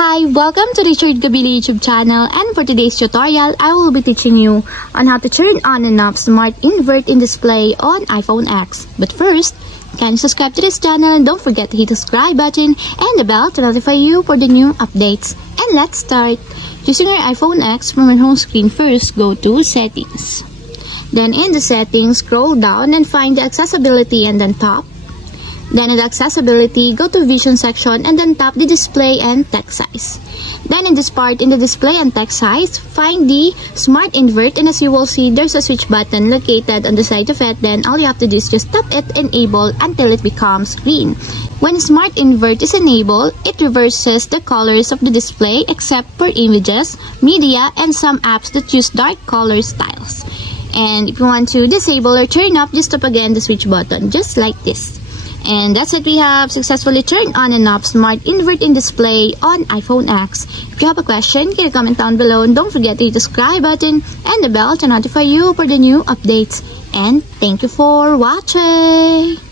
Hi, welcome to the Richard Gabili YouTube channel, and for today's tutorial, I will be teaching you on how to turn on and off Smart Invert in Display on iPhone X. But first, can you subscribe to this channel and don't forget to hit the subscribe button and the bell to notify you for the new updates. And let's start. Using your iPhone X, from your home screen, first go to Settings. Then in the Settings, scroll down and find the Accessibility and then Top. Then in the Accessibility, go to Vision section and then tap the Display and Text Size. Then in this part, in the Display and Text Size, find the Smart Invert, and as you will see, there's a switch button located on the side of it. Then all you have to do is just tap it, enable until it becomes green. When Smart Invert is enabled, it reverses the colors of the display except for images, media, and some apps that use dark color styles. And if you want to disable or turn off, just tap again the switch button, just like this. And that's it, we have successfully turned on and off Smart Invert in Display on iPhone X. If you have a question, can you comment down below, and don't forget to hit the subscribe button and the bell to notify you for the new updates. And thank you for watching!